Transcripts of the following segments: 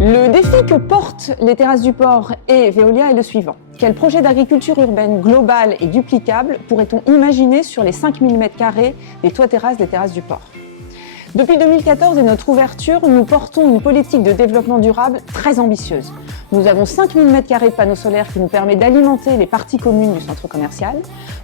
Le défi que portent les terrasses du port et Veolia est le suivant. Quel projet d'agriculture urbaine global et duplicable pourrait-on imaginer sur les 5000 m² des toits-terrasses des terrasses du port ? Depuis 2014 et notre ouverture, nous portons une politique de développement durable très ambitieuse. Nous avons 5000 m² de panneaux solaires qui nous permettent d'alimenter les parties communes du centre commercial.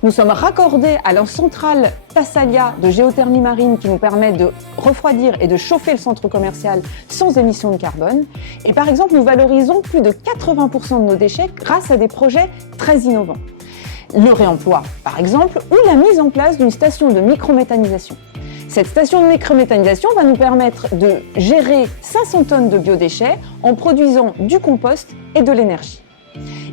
Nous sommes raccordés à la centrale Tassalia de géothermie marine qui nous permet de refroidir et de chauffer le centre commercial sans émissions de carbone. Et par exemple, nous valorisons plus de 80% de nos déchets grâce à des projets très innovants. Le réemploi, par exemple, ou la mise en place d'une station de microméthanisation. Cette station de microméthanisation va nous permettre de gérer 500 tonnes de biodéchets en produisant du compost et de l'énergie.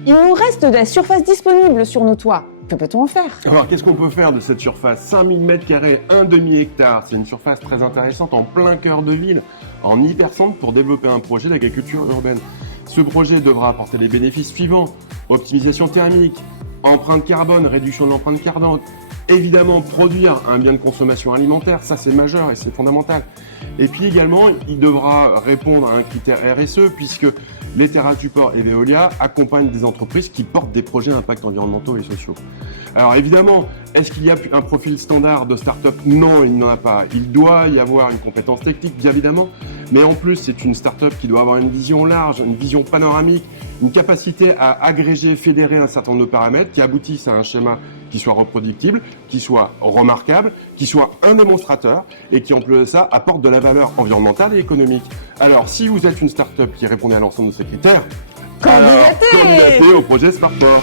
Il nous reste de la surface disponible sur nos toits. Que peut-on en faire ? Alors, qu'est-ce qu'on peut faire de cette surface ? 5000 m², un demi-hectare. C'est une surface très intéressante en plein cœur de ville, en hypercentre pour développer un projet d'agriculture urbaine. Ce projet devra apporter les bénéfices suivants. Optimisation thermique, empreinte carbone, réduction de l'empreinte carbone. Évidemment, produire un bien de consommation alimentaire, ça c'est majeur et c'est fondamental. Et puis également, il devra répondre à un critère RSE puisque les terrasses du port et Veolia accompagnent des entreprises qui portent des projets à impact environnementaux et sociaux. Alors évidemment, est-ce qu'il y a un profil standard de start-up ? Non, il n'en a pas. Il doit y avoir une compétence technique, bien évidemment, mais en plus, c'est une start-up qui doit avoir une vision large, une vision panoramique, une capacité à agréger, fédérer un certain nombre de paramètres qui aboutissent à un schéma qui soit reproductible, qui soit remarquable, qui soit un démonstrateur et qui, en plus de ça, apporte de la valeur environnementale et économique. Alors, si vous êtes une start-up qui répondait à l'ensemble de ces critères, Candidatez candidatez au projet Smart Port.